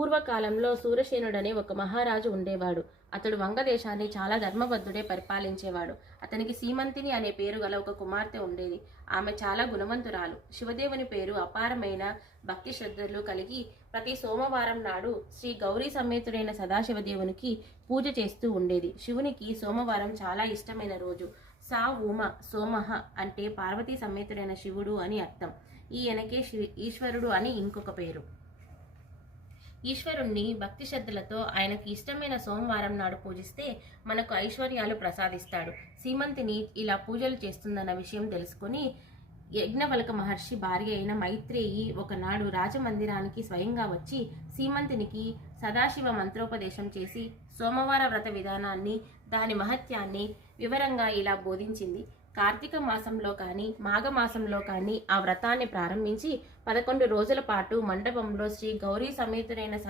పూర్వకాలంలో సూరసేనుడనే ఒక మహారాజు ఉండేవాడు. అతడు వంగదేశాన్ని చాలా ధర్మబద్ధుడే పరిపాలించేవాడు. అతనికి సీమంతిని అనే పేరు గల ఒక కుమార్తె ఉండేది. ఆమె చాలా గుణవంతురాలు. శివదేవుని పేరు అపారమైన భక్తి శ్రద్ధలు కలిగి ప్రతి సోమవారం నాడు శ్రీ గౌరీ సమేతుడైన సదాశివదేవునికి పూజ చేస్తూ ఉండేది. శివునికి సోమవారం చాలా ఇష్టమైన రోజు. సా ఉమ సోమహ అంటే పార్వతీ సమేతుడైన శివుడు అని అర్థం. ఈయనకే ఈశ్వరుడు అని ఇంకొక పేరు. ఈశ్వరుణ్ణి భక్తి శ్రద్ధలతో ఆయనకి ఇష్టమైన సోమవారం నాడు పూజిస్తే మనకు ఐశ్వర్యాలు ప్రసాదిస్తాడు. సీమంతిని ఇలా పూజలు చేస్తుందన్న విషయం తెలుసుకొని యజ్ఞవల్క మహర్షి భార్య అయిన మైత్రేయి ఒకనాడు రాజమందిరానికి స్వయంగా వచ్చి సీమంతినికి సదాశివ మంత్రోపదేశం చేసి సోమవార వ్రత విధానాన్ని, దాని మహత్యాన్ని వివరంగా ఇలా బోధించింది. కార్తీక మాసంలో కానీ మాఘమాసంలో కానీ ఆ వ్రతాన్ని ప్రారంభించి 11 రోజుల పాటు మండపంలో శ్రీ గౌరీ సమేతుడైన